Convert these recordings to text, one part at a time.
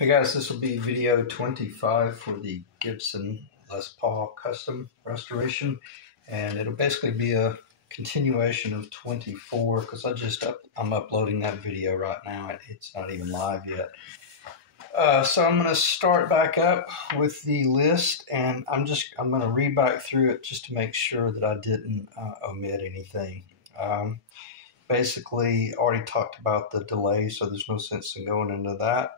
Hey guys, this will be video 25 for the Gibson Les Paul custom restoration, and it'll basically be a continuation of 24 because I'm uploading that video right now. It's not even live yet. So I'm going to start back up with the list, and I'm going to read back through it just to make sure that I didn't omit anything. Basically, already talked about the delay, so there's no sense in going into that.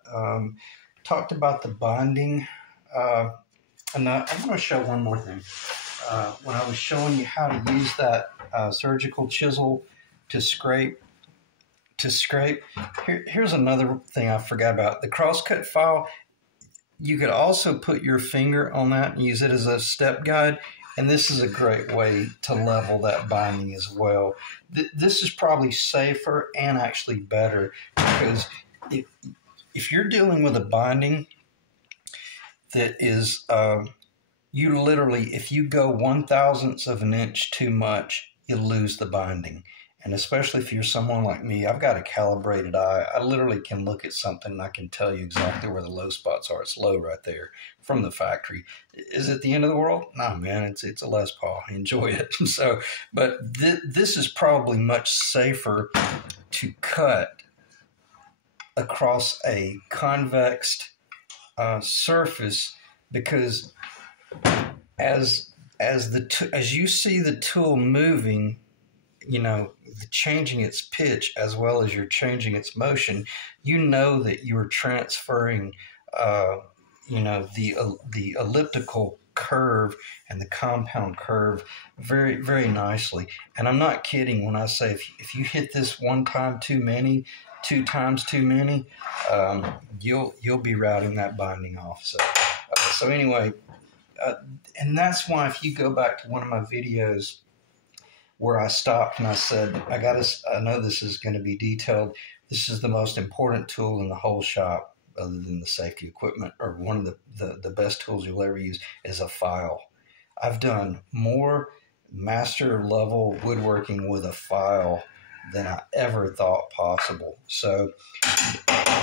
Talked about the binding, and I'm going to show one more thing. When I was showing you how to use that surgical chisel to scrape, here's another thing I forgot about. The crosscut file, you could also put your finger on that and use it as a step guide. And this is a great way to level that binding as well. This is probably safer and actually better because if you're dealing with a binding that is, you literally, if you go 1/1000th of an inch too much, you lose the binding. And especially if you're someone like me, I've got a calibrated eye. I literally can look at something and I can tell you exactly where the low spots are. It's low right there from the factory. Is it the end of the world? No, man, it's a Les Paul. Enjoy it. But this is probably much safer to cut across a convex surface because as you see the tool moving, you know, changing its pitch as well as you're changing its motion, you know that you're transferring, the elliptical curve and the compound curve very, very nicely. And I'm not kidding when I say if you hit this one time too many, two times too many, you'll be routing that binding off. So anyway, and that's why if you go back to one of my videos where I stopped and I said, I know this is going to be detailed. This is the most important tool in the whole shop other than the safety equipment, or one of the best tools you'll ever use is a file. I've done more master level woodworking with a file than I ever thought possible. So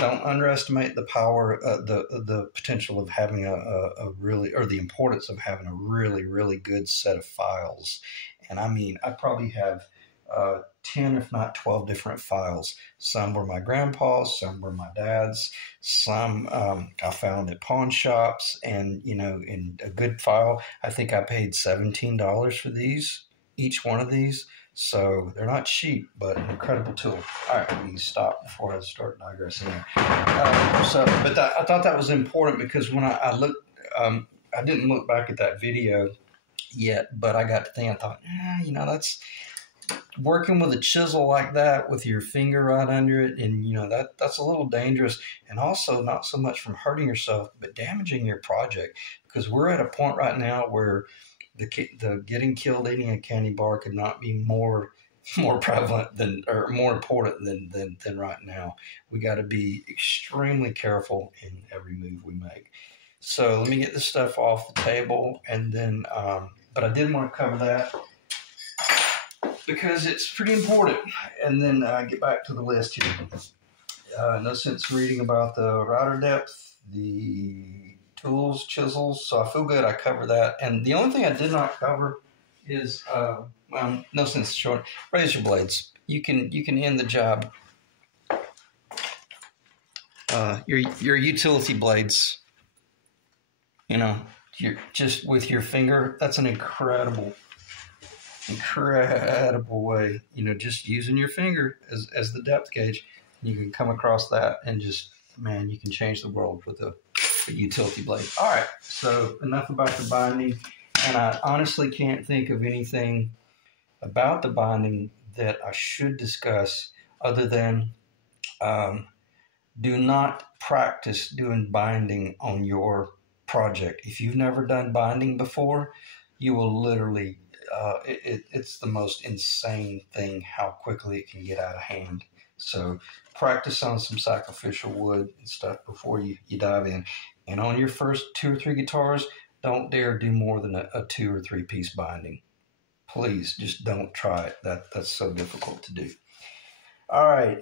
don't underestimate the power, the potential of having the importance of having a really, really good set of files. And I mean, I probably have 10, if not 12 different files. Some were my grandpa's, some were my dad's, some I found at pawn shops. And, you know, in a good file, I think I paid $17 for these, each one of these. So they're not cheap, but an incredible tool. All right, let me stop before I start digressing here. I thought that was important because when I looked, I didn't look back at that video yet, but I got to think, I thought, that's working with a chisel like that with your finger right under it, and that's a little dangerous, and also not so much from hurting yourself, but damaging your project, because we're at a point right now where the getting killed eating a candy bar could not be more prevalent or more important than right now. We got to be extremely careful in every move we make. So let me get this stuff off the table, and then, but I did want to cover that because it's pretty important. And then get back to the list here. No sense reading about the router depth, the tools, chisels. So I feel good I covered that. And the only thing I did not cover is, no sense showing razor blades. You can end the job. Your utility blades. You're just with your finger. That's an incredible way. Just using your finger as the depth gauge, you can come across that and you can change the world with a utility blade. All right, so enough about the binding. And I honestly can't think of anything about the binding that I should discuss other than do not practice doing binding on your project. If you've never done binding before, you will literally, it's the most insane thing how quickly it can get out of hand. So practice on some sacrificial wood and stuff before you dive in. And on your first 2 or 3 guitars, don't dare do more than a 2 or 3 piece binding. Please just don't try it. That's so difficult to do. All right,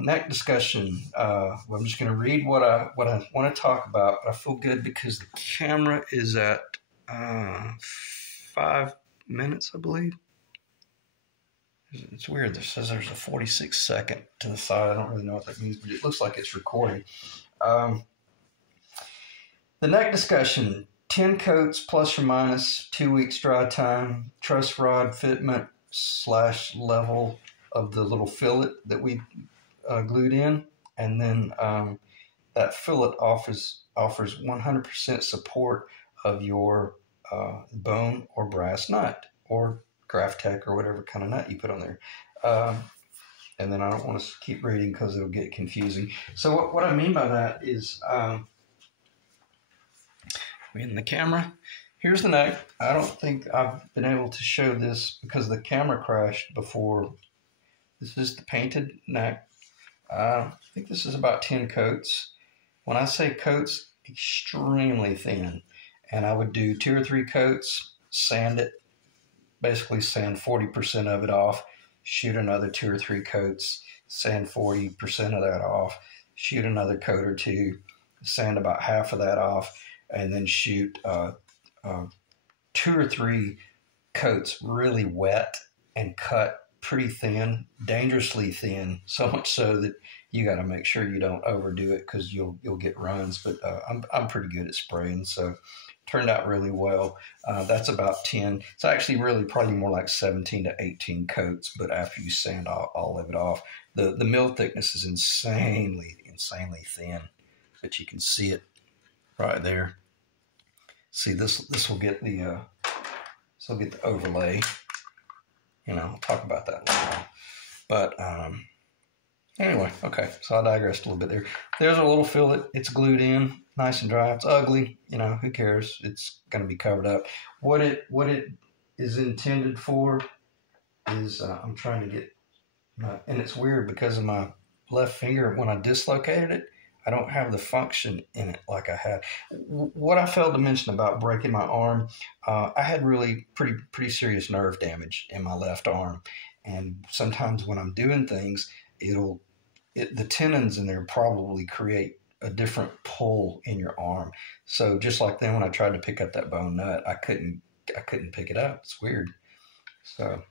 neck discussion. I'm just going to read what I want to talk about. I feel good because the camera is at 5 minutes, I believe. It's weird. It says there's a 46-second to the side. I don't really know what that means, but it looks like it's recording. Um, the neck discussion: 10 coats plus or minus 2 weeks dry time. Truss rod fitment / level of the little fillet that we glued in, and then that fillet offers 100% support of your bone or brass nut or Graph Tech or whatever kind of nut you put on there. And then I don't want to keep reading because it'll get confusing. So what I mean by that is, in the camera, here's the neck. I don't think I've been able to show this because the camera crashed before. This is the painted neck. I think this is about 10 coats. When I say coats, extremely thin. And I would do 2 or 3 coats, sand it, basically sand 40% of it off, shoot another 2 or 3 coats, sand 40% of that off, shoot another coat or 2, sand about half of that off, and then shoot 2 or 3 coats really wet and cut pretty thin, dangerously thin, so much so that you got to make sure you don't overdo it because you'll get runs. But I'm pretty good at spraying, so turned out really well. That's about 10. It's actually really probably more like 17 to 18 coats, but after you sand all of it off, the mill thickness is insanely thin, but you can see it right there. See, this will get the overlay. I'll talk about that later on. But anyway, okay, so I digressed a little bit there. There's a little fillet. It's glued in, nice and dry. It's ugly. Who cares? It's going to be covered up. What it is intended for is, I'm trying to get, and it's weird because of my left finger. When I dislocated it, I don't have the function in it like I had. What I failed to mention about breaking my arm, I had really pretty serious nerve damage in my left arm. And sometimes when I'm doing things, the tendons in there probably create a different pull in your arm. So just like then when I tried to pick up that bone nut, I couldn't pick it up. It's weird. So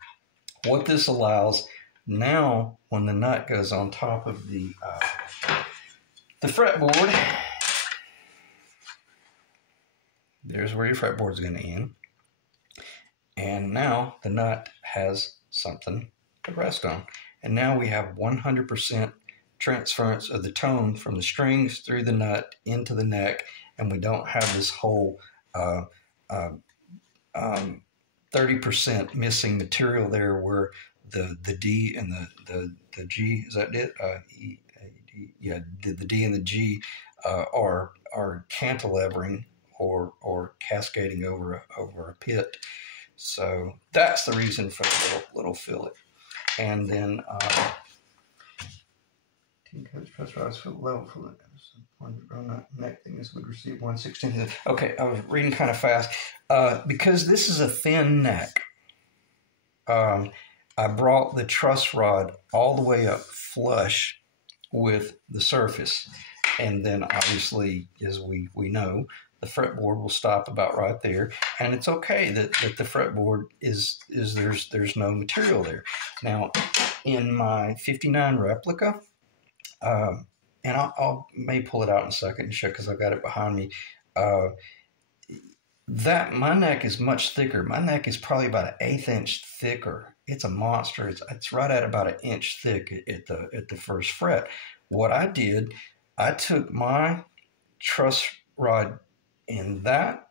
what this allows now, when the nut goes on top of the fretboard, there's where your fretboard is going to end. And now the nut has something to rest on. And now we have 100% transference of the tone from the strings through the nut into the neck, and we don't have this whole 30% missing material there where the D and the G, is that it? E, A, D, yeah, the D and the G are cantilevering or cascading over a pit. So that's the reason for the little fillet. And then 10 coats press rods fillet level fillet. Neck thickness would receive 1/16. Okay, I was reading kind of fast. Because this is a thin neck, I brought the truss rod all the way up flush with the surface. And then obviously, as we know, the fretboard will stop about right there. And it's okay that the fretboard is there's no material there. Now, in my 59 replica, and I'll may pull it out in a second and show because I've got it behind me. That my neck is much thicker. My neck is probably about an 1/8 inch thicker. It's a monster. It's right at about 1 inch thick at the first fret. What I did, I took my truss rod in that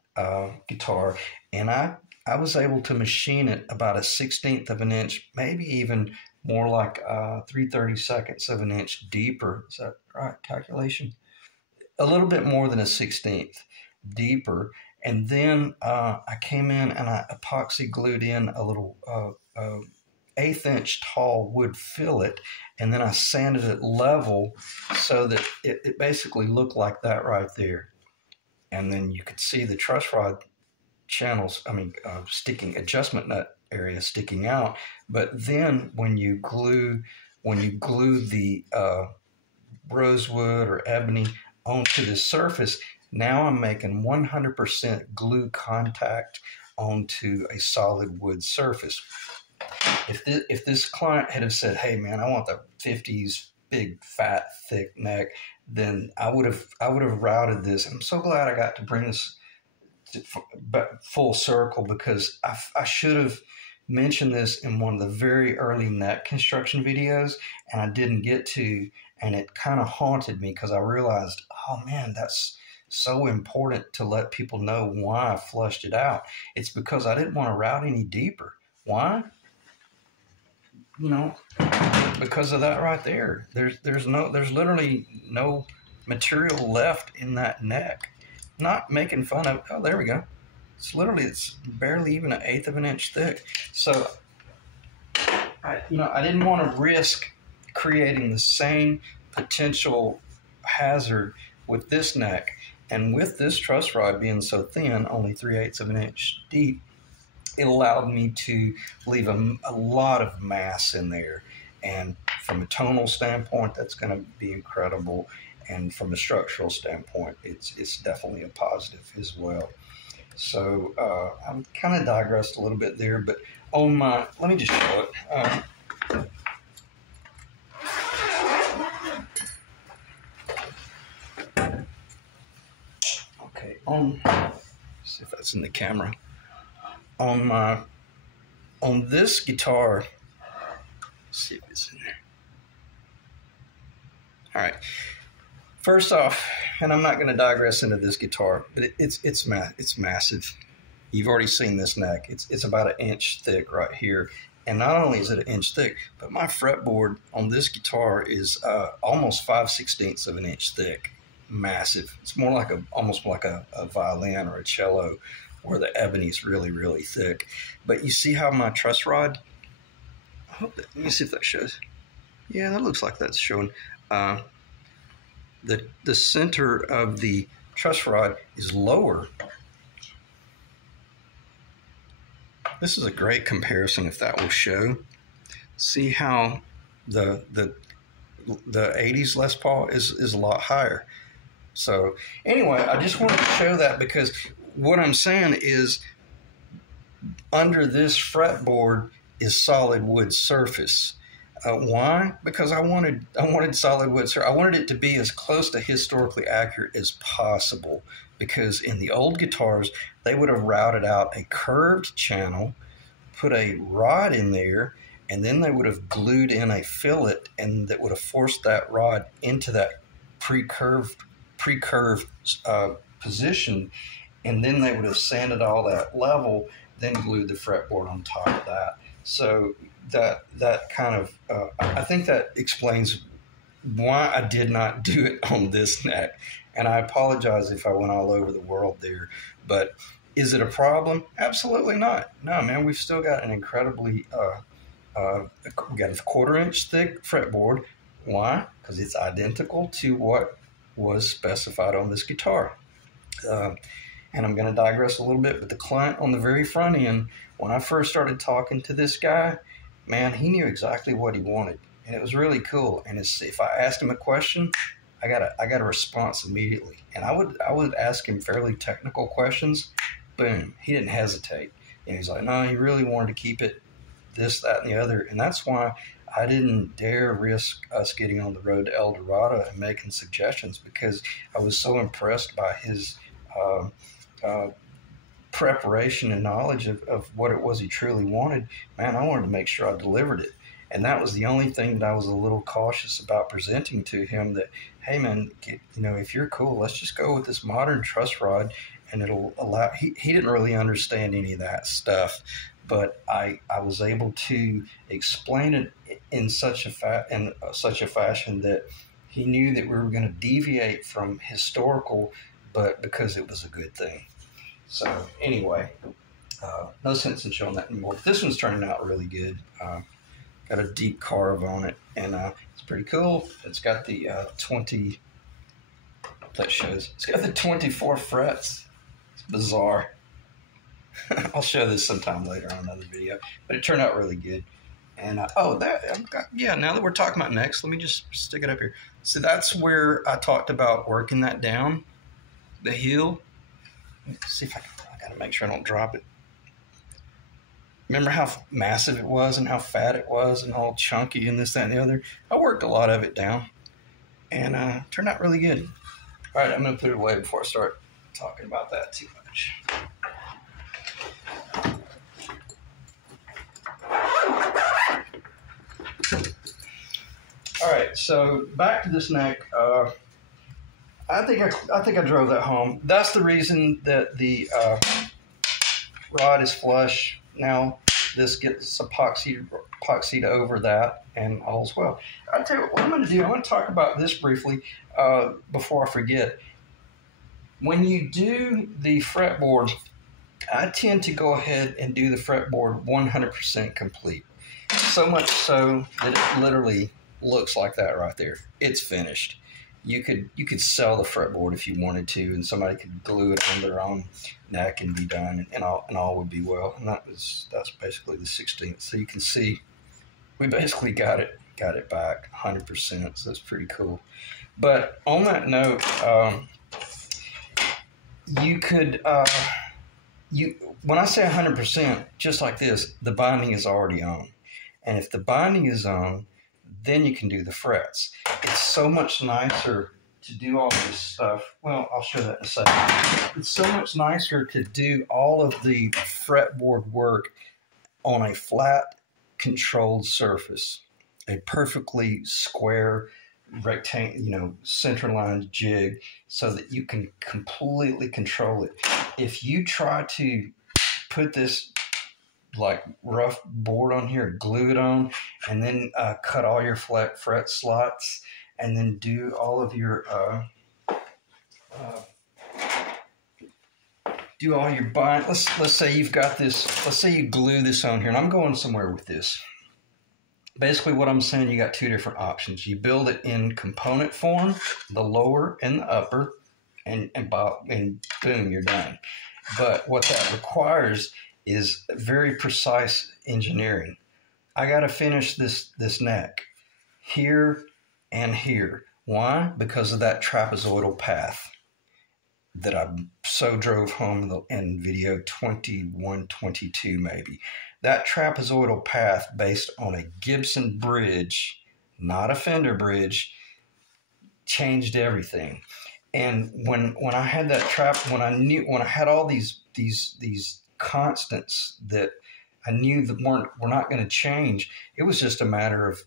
guitar, and I was able to machine it about 1/16 of an inch, maybe even more like 3/32 of an inch deeper. Is that right calculation? A little bit more than 1/16 deeper. And then I came in and I epoxy glued in a little 1/8 inch tall wood fillet, and then I sanded it level so that it basically looked like that right there. And then you could see the truss rod channels, sticking adjustment nut area sticking out. But then when you glue when you glue the rosewood or ebony onto the surface, now I'm making 100% glue contact onto a solid wood surface. If this client had have said, "Hey man, I want the 50s big fat thick neck," then I would have routed this. I'm so glad I got to bring this full circle, because I should have mentioned this in one of the very early neck construction videos, and I didn't get to, and it kind of haunted me because I realized, oh man, that's so important to let people know why I flushed it out. It's because I didn't want to route any deeper. Why? You know, because of that right there. There's literally no material left in that neck. Not making fun of, oh, there we go. It's barely even 1/8 of an inch thick. So, I didn't want to risk creating the same potential hazard with this neck. And with this truss rod being so thin, only 3/8 of an inch deep, it allowed me to leave a lot of mass in there. And from a tonal standpoint, that's going to be incredible. And from a structural standpoint, it's definitely a positive as well. So I'm kind of digressed a little bit there, but on my, let me just show it. Okay, see if that's in the camera. On this guitar, let's see if it's in there. All right. First off, and I'm not going to digress into this guitar, but it's massive. You've already seen this neck. It's about 1 inch thick right here. And not only is it 1 inch thick, but my fretboard on this guitar is almost 5/16 of an inch thick. Massive. It's more like almost like a violin or a cello, where the ebony is really, really thick. But you see how my truss rod, let me see if that shows. Yeah, that looks like that's showing. The center of the truss rod is lower. This is a great comparison if that will show. See how the 80s Les Paul is a lot higher. So anyway, I just wanted to show that, because what I'm saying is under this fretboard is solid wood surface. Why? Because I wanted solid wood surface. I wanted it to be as close to historically accurate as possible, because in the old guitars, they would have routed out a curved channel, put a rod in there, and then they would have glued in a fillet, and that would have forced that rod into that pre-curved position, and then they would have sanded all that level, then glued the fretboard on top of that. So that kind of, I think that explains why I did not do it on this neck. And I apologize if I went all over the world there, but is it a problem? Absolutely not. No, man, we've still got an incredibly, we got a 1/4 inch thick fretboard. Why? Because it's identical to what was specified on this guitar. And I'm going to digress a little bit, but the client on the very front end, when I first started talking to this guy, man, he knew exactly what he wanted, and it was really cool. And if I asked him a question, I got a response immediately. And I would ask him fairly technical questions. Boom, he didn't hesitate. And he's like, no, he really wanted to keep it this, that, and the other. And that's why I didn't dare risk us getting on the road to El Dorado and making suggestions, because I was so impressed by his preparation and knowledge of what it was he truly wanted. Man, I wanted to make sure I delivered it. And that was the only thing that I was a little cautious about presenting to him, that, hey man, if you're cool, let's just go with this modern truss rod, and it'll allow, he didn't really understand any of that stuff, but I was able to explain it in such a fashion that he knew that we were going to deviate from historical, but because it was a good thing. So anyway, no sense in showing that anymore. This one's turning out really good. Got a deep carve on it, and it's pretty cool. It's got the 20, that shows, it's got the 24 frets. It's bizarre. I'll show this sometime later on another video, but it turned out really good. And yeah. Now that we're talking about necks, let me just stick it up here. So that's where I talked about working that down the heel. Let's see if I gotta make sure I don't drop it. Remember how massive it was and how fat it was and all chunky and this, that, and the other? I worked a lot of it down and turned out really good. All right, I'm going to put it away before I start talking about that too much. All right, so back to this neck. I think I drove that home. That's the reason that the rod is flush. Now this gets epoxied over that, and all's well. I'll tell you what I'm going to do. I'm going to talk about this briefly before I forget. When you do the fretboard, I tend to go ahead and do the fretboard 100% complete. So much so that it literally looks like that right there. It's finished. You could sell the fretboard if you wanted to, and somebody could glue it on their own neck and be done, and all would be well. And that's basically the 16th. So you can see we basically got it back 100%. So that's pretty cool. But on that note, you could when I say 100%, just like this, the binding is already on, and if the binding is on, then you can do the frets. It's so much nicer to do all this stuff. Well, I'll show that in a second. It's so much nicer to do all of the fretboard work on a flat, controlled surface, a perfectly square, rectangle, center-lined jig, so that you can completely control it. If you try to put this like rough board on here, glue it on, and then cut all your fret slots, and then do all of your bind. Let's say you've got this. Let's say you glue this on here, and I'm going somewhere with this. Basically, what I'm saying, you got two different options. You build it in component form, the lower and the upper, and boom, you're done. But what that requires is very precise engineering. I got to finish this neck here and here. Why? Because of that trapezoidal path that I so drove home in video 21, 22 maybe. That trapezoidal path based on a Gibson bridge, not a Fender bridge, changed everything. And when I had that when I had all these constants that I knew that were not going to change, it was just a matter of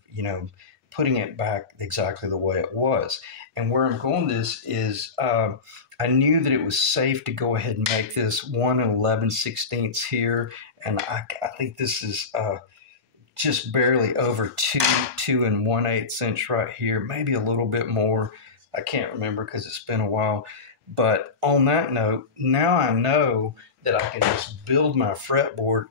putting it back exactly the way it was. And where I'm going this is I knew that it was safe to go ahead and make this 1 11/16 here, and I think this is just barely over 2 1/8 inch right here, maybe a little bit more. I can't remember because it's been a while. But on that note, now I know that I can just build my fretboard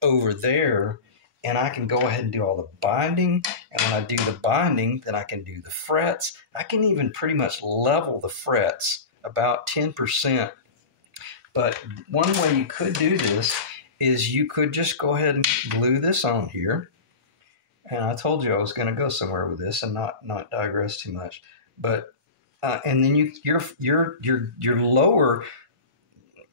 over there, and I can go ahead and do all the binding. And when I do the binding, then I can do the frets. I can even pretty much level the frets about 10%. But one way you could do this is you could just go ahead and glue this on here. And I told you I was going to go somewhere with this and not digress too much. But and then your lower,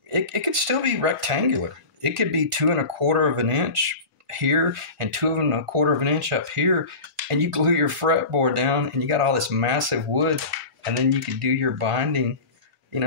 it could still be rectangular. It could be 2 1/4 inch here and 2 1/4 inch up here, and you glue your fretboard down, and you got all this massive wood, and then you could do your binding, and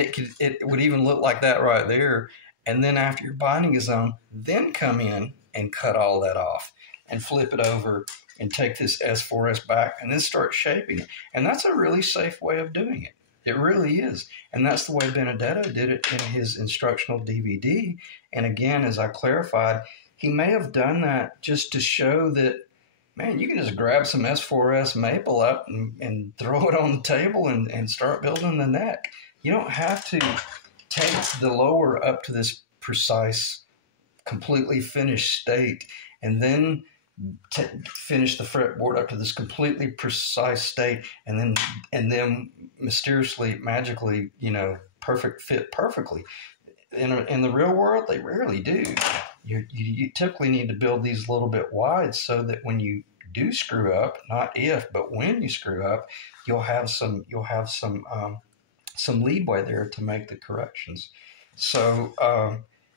it would even look like that right there. And then after your binding is on, then come in and cut all that off and flip it over and take this S4S back and then start shaping it. And that's a really safe way of doing it. It really is. And that's the way Benedetto did it in his instructional DVD. And again, as I clarified, he may have done that just to show that, man, you can just grab some S4S maple up and throw it on the table and start building the neck. You don't have to take the lower up to this precise, completely finished state and then finish the fretboard up to this completely precise state, and then mysteriously, magically, perfect fit perfectly. In the real world, they rarely do. You typically need to build these a little bit wide so that when you do screw up, not if, but when you screw up, you'll have some leeway there to make the corrections. So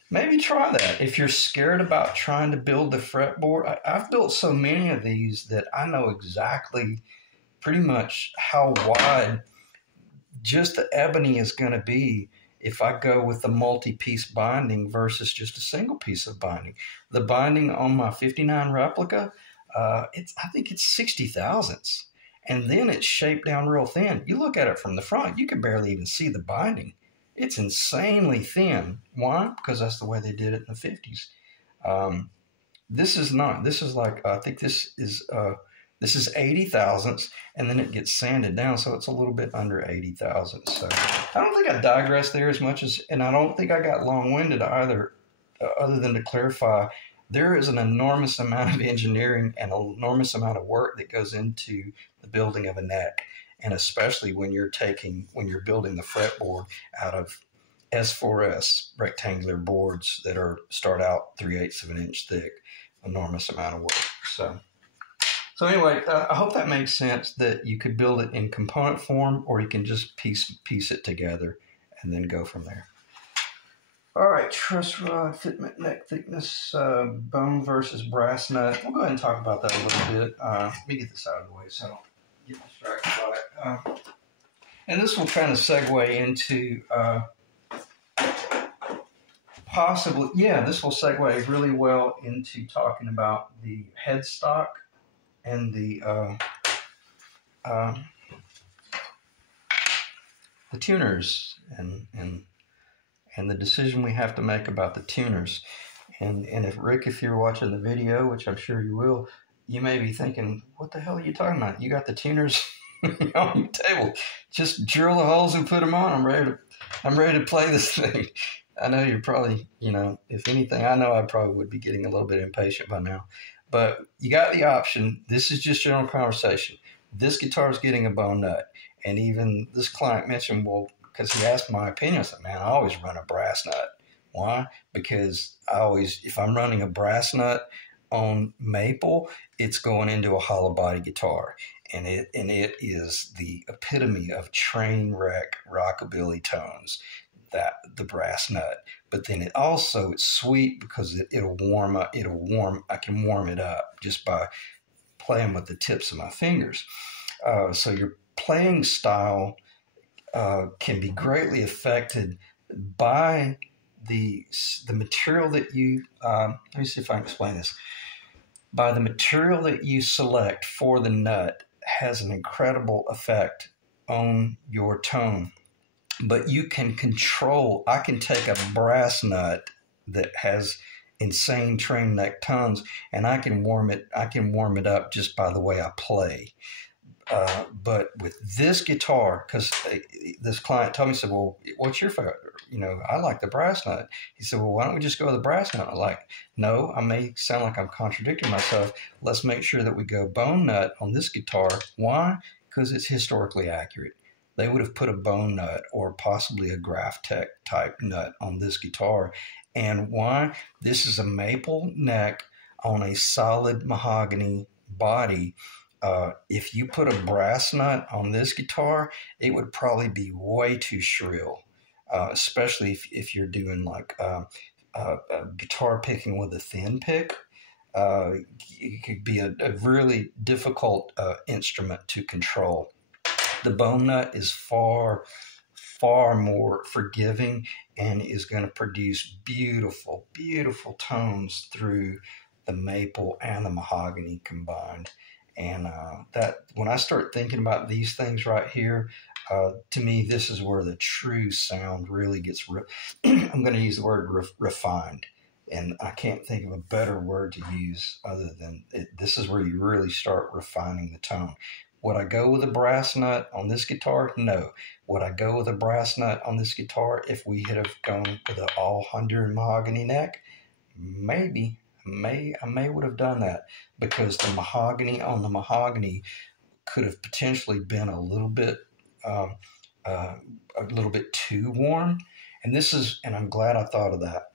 maybe try that. If you're scared about trying to build the fretboard, I've built so many of these that I know exactly pretty much how wide just the ebony is going to be if I go with the multi-piece binding versus just a single piece of binding. The binding on my 59 replica, I think it's 60 thousandths. And then it's shaped down real thin. You look at it from the front, you can barely even see the binding. It's insanely thin. Why? Because that's the way they did it in the 50s. This is not. This is like, I think this is 80 thousandths, and then it gets sanded down, so it's a little bit under 80 thousandths. So I don't think I digressed there as much as, and I don't think I got long-winded either, other than to clarify, there is an enormous amount of engineering and an enormous amount of work that goes into the building of a neck, and especially when you're building the fretboard out of S4S rectangular boards that start out 3/8 of an inch thick. Enormous amount of work. So anyway, I hope that makes sense, that you could build it in component form, or you can just piece it together and then go from there. All right, truss rod, fitment, neck thickness, bone versus brass nut. We'll go ahead and talk about that a little bit. Let me get this out of the way so I don't get distracted by it. And this will kind of segue into this will segue really well into talking about the headstock and the tuners and the decision we have to make about the tuners. And if Rick, if you're watching the video, which I'm sure you will, you may be thinking, what the hell are you talking about? You got the tuners on the table. Just drill the holes and put them on. I'm ready to play this thing. I know you're probably, if anything, I know I probably would be getting a little bit impatient by now. But you got the option. This is just general conversation. This guitar is getting a bone nut. And even this client mentioned, well, because he asked my opinion, I said, man, I always run a brass nut. Why? Because if I'm running a brass nut on maple, it's going into a hollow body guitar. And it is the epitome of train wreck rockabilly tones, the brass nut. But then it's sweet because it'll warm up. I can warm it up just by playing with the tips of my fingers. So your playing style can be greatly affected by the material that you, let me see if I can explain this. By the material that you select for the nut has an incredible effect on your tone. But you can control, I can take a brass nut that has insane train neck tones and I can warm it up just by the way I play. But with this guitar, because this client told me, he said, well, what's your favorite? I like the brass nut. He said, well, why don't we just go with the brass nut? I was like, no, I may sound like I'm contradicting myself. Let's make sure that we go bone nut on this guitar. Why? Because it's historically accurate. They would have put a bone nut or possibly a Graph Tech type nut on this guitar. And why? This is a maple neck on a solid mahogany body. If you put a brass nut on this guitar, it would probably be way too shrill, especially if you're doing like guitar picking with a thin pick. It could be a really difficult instrument to control. The bone nut is far, far more forgiving and is going to produce beautiful, beautiful tones through the maple and the mahogany combined. And that when I start thinking about these things right here, to me, this is where the true sound really gets, I'm going to use the word refined. And I can't think of a better word to use other than this is where you really start refining the tone. Would I go with a brass nut on this guitar? No. Would I go with a brass nut on this guitar if we had have gone with an all Honduran mahogany neck? Maybe. I may would have done that because the mahogany on the mahogany could have potentially been a little bit too warm. And I'm glad I thought of that.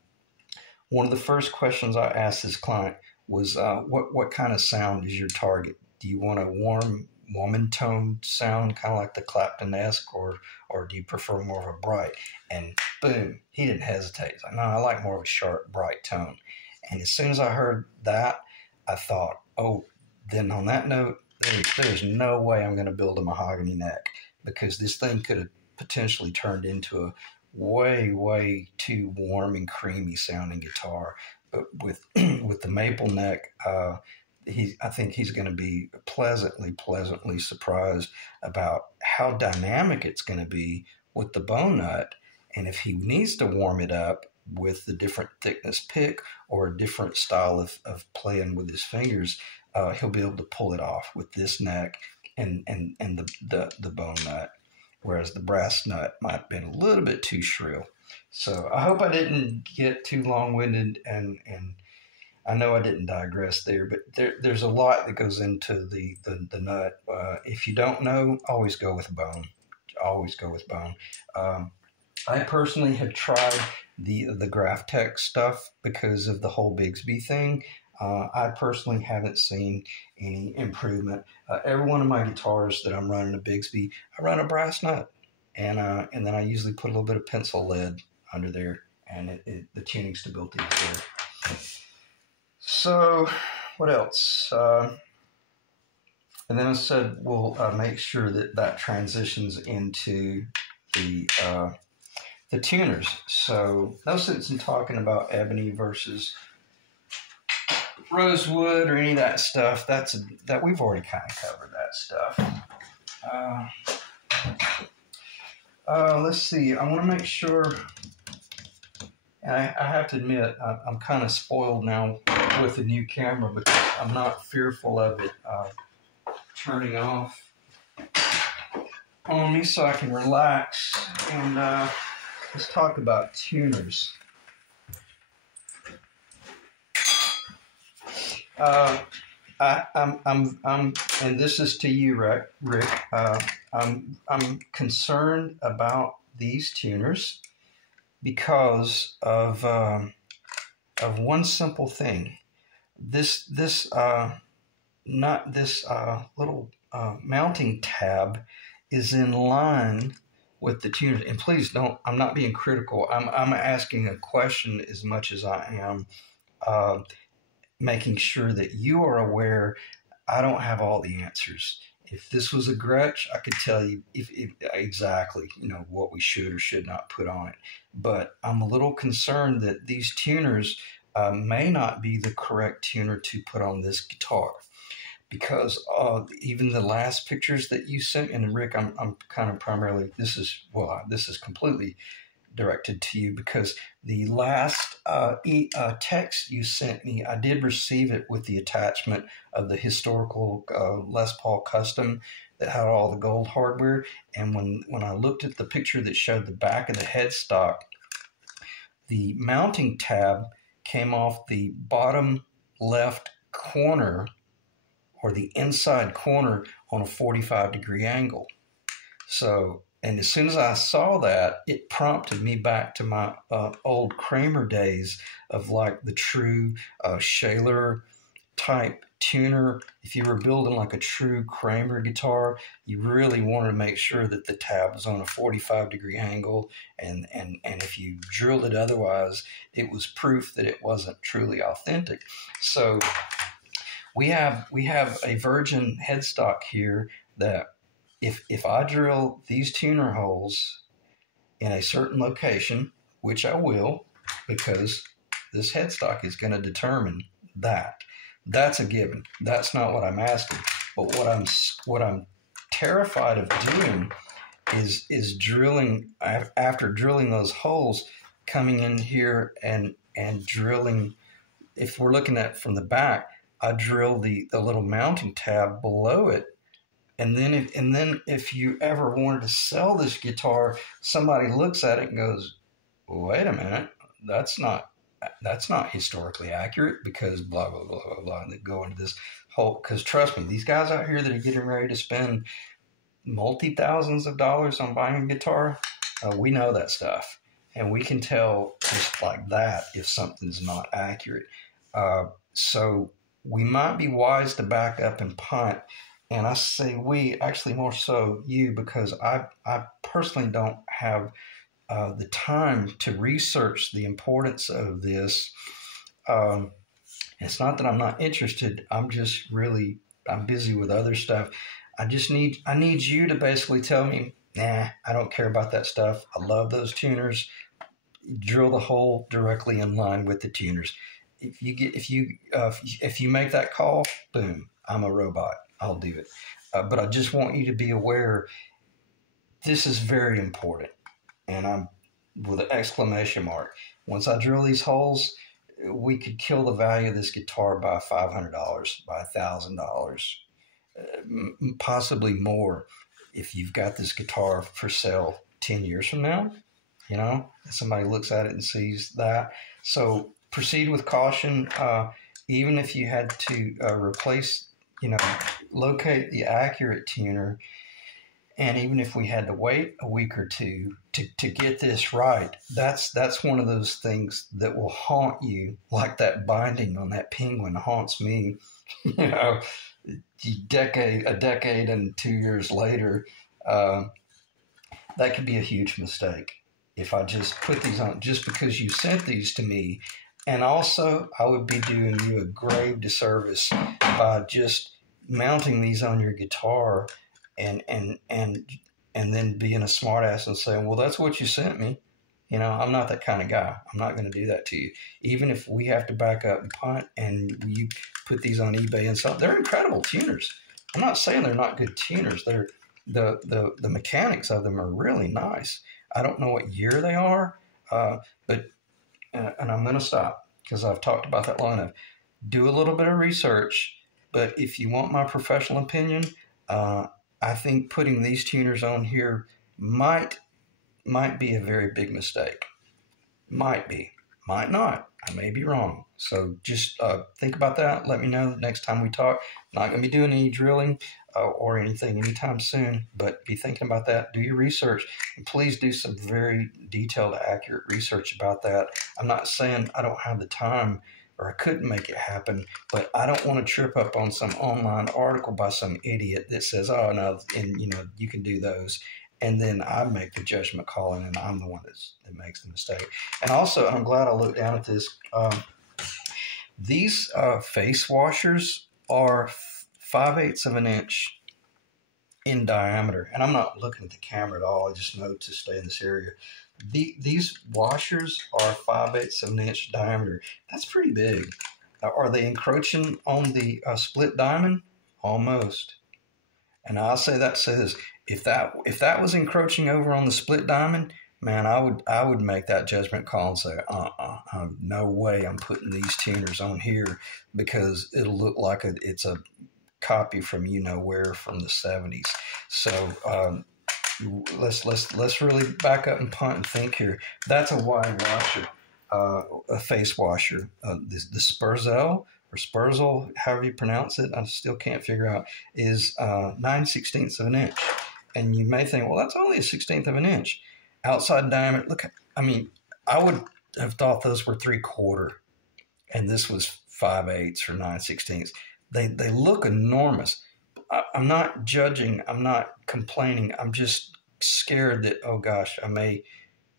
one of the first questions I asked this client was, what kind of sound is your target? Do you want a warm woman tone sound, kind of like the Clapton-esque, or do you prefer more of a bright? And boom, he didn't hesitate. He's like, no, I like more of a sharp, bright tone. And as soon as I heard that, I thought, oh, then on that note, there's no way I'm going to build a mahogany neck, because this thing could have potentially turned into a way too warm and creamy sounding guitar. But with with the maple neck, I think he's going to be pleasantly surprised about how dynamic it's going to be with the bone nut. And if he needs to warm it up with the different thickness pick or a different style of playing with his fingers, he'll be able to pull it off with this neck and the bone nut, whereas the brass nut might have been a little bit too shrill. So I hope I didn't get too long-winded, and I know I didn't digress there, but there's a lot that goes into the nut. If you don't know, always go with bone. Always go with bone. I personally have tried the Graphtec stuff because of the whole Bigsby thing. I personally haven't seen any improvement. Every one of my guitars that I'm running a Bigsby, I run a brass nut, and then I usually put a little bit of pencil lead under there, and the tuning stability is there. So, what else? And then I said we'll make sure that transitions into the tuners. So, no sense in talking about ebony versus rosewood or any of that stuff. That we've already kind of covered that stuff. Let's see. I want to make sure. And I have to admit, I'm kind of spoiled now with the new camera, because I'm not fearful of it turning off on me, so I can relax. And let's talk about tuners. I'm and this is to you, Rick. I'm concerned about these tuners because of one simple thing. This little mounting tab is in line with the tuners. And please don't. I'm not being critical. I'm asking a question as much as I am making sure that you are aware. I don't have all the answers. If this was a Gretsch, I could tell you if exactly, what we should or should not put on it. But I'm a little concerned that these tuners may not be the correct tuner to put on this guitar, because even the last pictures that you sent, and Rick, I'm kind of primarily, this is completely directed to you, because the last text you sent me, I did receive it with the attachment of the historical Les Paul Custom that had all the gold hardware. And when I looked at the picture that showed the back of the headstock, the mounting tab came off the bottom left corner, or the inside corner, on a 45-degree angle. So, and as soon as I saw that, it prompted me back to my old Kramer days of like the true Shaler type tuner. If you were building like a true Kramer guitar, you really wanted to make sure that the tab was on a 45-degree angle, and if you drilled it otherwise, it was proof that it wasn't truly authentic. So we have a virgin headstock here that if I drill these tuner holes in a certain location, which I will, because this headstock is going to determine that. That's a given. That's not what I'm asking. But what I'm terrified of doing is drilling, after drilling those holes, coming in here and drilling. If we're looking at it from the back, I drill the little mounting tab below it. And then if you ever wanted to sell this guitar, somebody looks at it and goes, wait a minute, that's not historically accurate, because blah, blah, blah, blah, blah. And they go into this whole, because trust me, these guys out here that are getting ready to spend multi-thousands of dollars on buying a guitar, we know that stuff. and we can tell just like that if something's not accurate. So we might be wise to back up and punt. And I say we, actually more so you, because I personally don't have the time to research the importance of this. Um, it's not that I'm not interested. I'm busy with other stuff. I need you to basically tell me, nah, I don't care about that stuff. I love those tuners. Drill the hole directly in line with the tuners. If you make that call, boom, I'm a robot. I'll do it. But I just want you to be aware this is very important. And I'm with an exclamation mark. Once I drill these holes, we could kill the value of this guitar by $500, by $1,000, possibly more if you've got this guitar for sale 10 years from now. Somebody looks at it and sees that. So proceed with caution. Even if you had to replace, locate the accurate tuner, and even if we had to wait a week or two to get this right, that's one of those things that will haunt you, like that binding on that penguin haunts me. A decade and 2 years later, that could be a huge mistake. If I just put these on just because you sent these to me, and also I would be doing you a grave disservice by just mounting these on your guitar and then being a smartass and saying, well, that's what you sent me. I'm not that kind of guy. I'm not going to do that to you. Even if we have to back up and punt and you put these on eBay and stuff, they're incredible tuners. I'm not saying they're not good tuners. They're the mechanics of them are really nice. I don't know what year they are, but and I'm going to stop because I've talked about that long enough. Do a little bit of research, but if you want my professional opinion, I think putting these tuners on here might be a very big mistake. Might be, might not. I may be wrong. So just think about that. Let me know next time we talk. Not going to be doing any drilling or anything anytime soon, but be thinking about that. Do your research, and please do some very detailed, accurate research about that. I'm not saying I don't have the time or I couldn't make it happen, but I don't want to trip up on some online article by some idiot that says, oh, no, and you can do those. And then I make the judgment call, and I'm the one that makes the mistake. And also, I'm glad I looked down at this. These face washers are 5/8 of an inch in diameter. And I'm not looking at the camera at all. I just know to stay in this area. These washers are 5/8 of an inch diameter. That's pretty big. Are they encroaching on the split diamond? Almost. And I'll say that says if that was encroaching over on the split diamond, man, I would make that judgment call and say, no way I'm putting these tuners on here, because it'll look like it's a copy from where from the 70s. So let's really back up and punt and think here. That's a wide washer, a face washer. The Spurzel or Spurzel, however you pronounce it, I still can't figure out, is 9/16 of an inch. And you may think, well, that's only a 1/16 of an inch. Outside diameter, look, I would have thought those were 3/4, and this was 5/8 or 9/16. They look enormous. I'm not judging. I'm not complaining. I'm just scared that, oh gosh, I may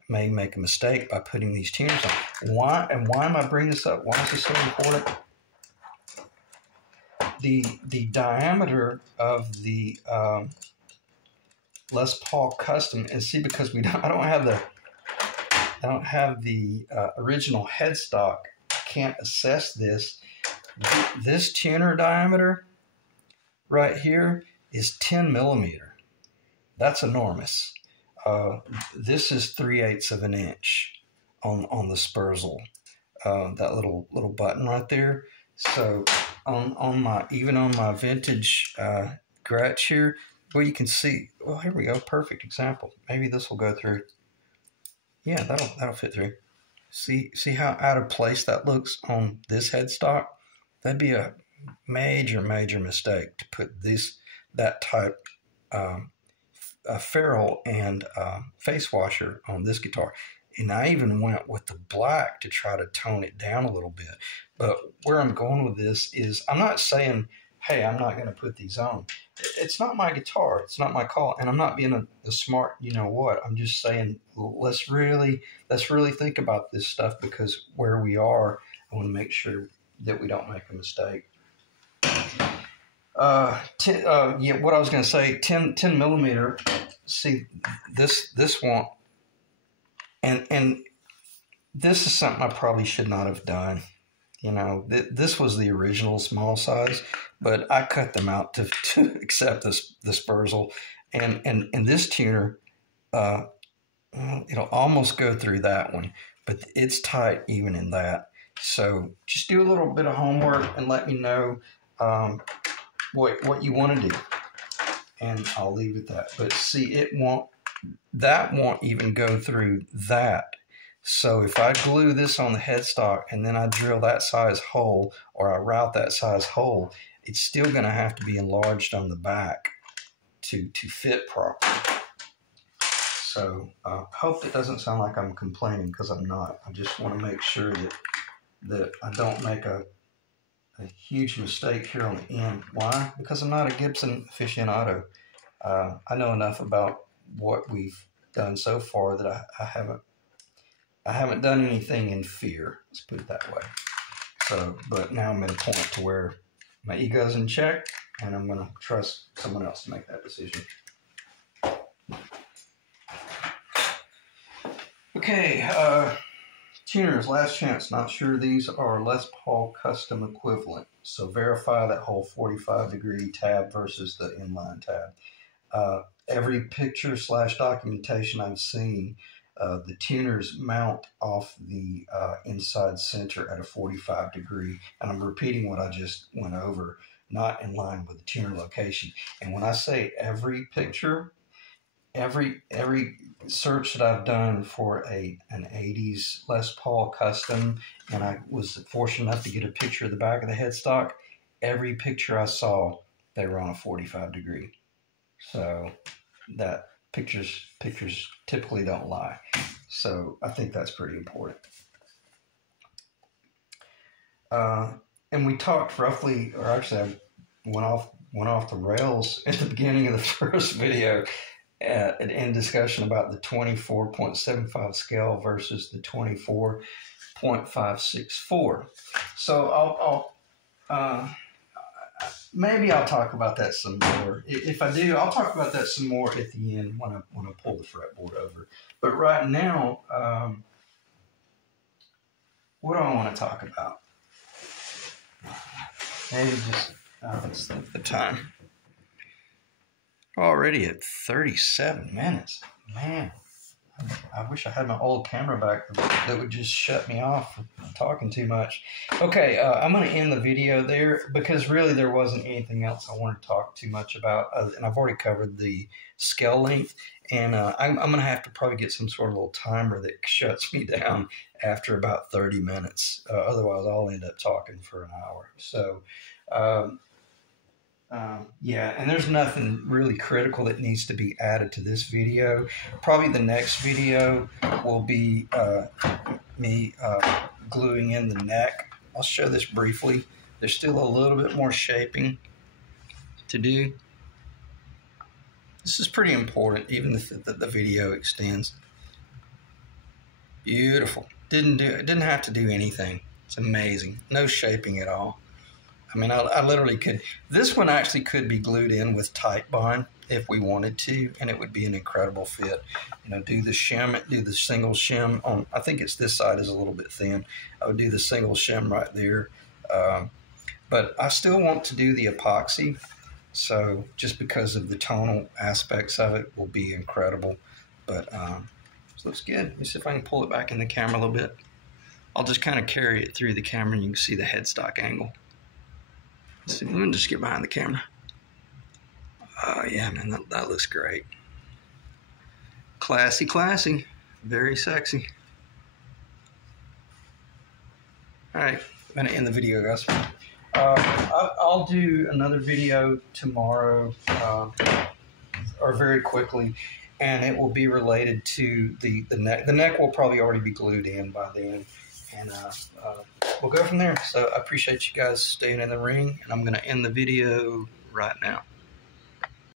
make a mistake by putting these tuners on. Why am I bringing this up? Why is this so important? The diameter of the Les Paul Custom, and see, because I don't have the original headstock, I can't assess this. This tuner diameter right here is 10 millimeter. That's enormous. This is 3/8 of an inch on the Spurzel, that little button right there. So on my vintage Gretsch here, well, you can see. Well, here we go. Perfect example. Maybe this will go through. Yeah, that'll fit through. See how out of place that looks on this headstock? That'd be a major mistake to put that type ferrule and face washer on this guitar. And I even went with the black to try to tone it down a little bit. But where I'm going with this is I'm not saying, hey, I'm not going to put these on. It's not my guitar. It's not my call. And I'm not being a smart, you know what. I'm just saying, let's really think about this stuff, because where we are, I want to make sure that we don't make a mistake. Yeah, what I was going to say, 10 millimeter. See, this won't, and this is something I probably should not have done. You know, this was the original small size, but I cut them out to accept this Spurzle, and this tuner, it'll almost go through that one, but it's tight even in that. So just do a little bit of homework and let me know what you want to do, and I'll leave it at that. But see, that won't even go through that. So if I glue this on the headstock and then I drill that size hole, or I route that size hole, it's still going to have to be enlarged on the back to fit properly. So I hope it doesn't sound like I'm complaining, because I'm not. I just want to make sure that I don't make a huge mistake here on the end. Why? Because I'm not a Gibson aficionado. I know enough about what we've done so far that I haven't done anything in fear. Let's put it that way. So, but now I'm at a point to where my ego's in check, and I'm going to trust someone else to make that decision. Okay, tuners, last chance. Not sure these are Les Paul custom equivalent. So verify that whole 45-degree tab versus the inline tab. Every picture / documentation I've seen, the tuners mount off the inside center at a 45-degree. And I'm repeating what I just went over, not in line with the tuner location. And when I say every picture, every search that I've done for an 80s Les Paul custom, and I was fortunate enough to get a picture of the back of the headstock, every picture I saw, they were on a 45-degree. So that pictures typically don't lie. So I think that's pretty important. And we talked roughly, or actually I went off the rails at the beginning of the first video in discussion about the 24.75 scale versus the 24.564. So maybe I'll talk about that some more. If I do, I'll talk about that some more at the end when I pull the fretboard over. But right now, what do I want to talk about? Maybe just let's think of the time. Already at 37 minutes. Man, I wish I had my old camera back that would just shut me off for talking too much. Okay, I'm going to end the video there, because really there wasn't anything else I wanted to talk too much about. And I've already covered the scale length. And I'm going to have to probably get some sort of little timer that shuts me down after about 30 minutes. Otherwise, I'll end up talking for an hour. So, yeah, and there's nothing really critical that needs to be added to this video. Probably the next video will be me gluing in the neck. I'll show this briefly. There's still a little bit more shaping to do. This is pretty important, even if the video extends. Beautiful. Didn't have to do anything. It's amazing. No shaping at all. I mean, I literally could. This one actually could be glued in with tight bond if we wanted to, and it would be an incredible fit. You know, do the single shim on. I think it's this side is a little bit thin. I would do the single shim right there, but I still want to do the epoxy. So just because of the tonal aspects of it will be incredible. But this looks good. Let me see if I can pull it back in the camera a little bit. I'll just kind of carry it through the camera and you can see the headstock angle. Let's see, let me just get behind the camera. Yeah, man, that looks great. Classy, classy. Very sexy. All right, I'm going to end the video, guys. I'll do another video tomorrow, or very quickly, and it will be related to the neck. The neck will probably already be glued in by then, and we'll go from there. So I appreciate you guys staying in the ring, and I'm going to end the video right now.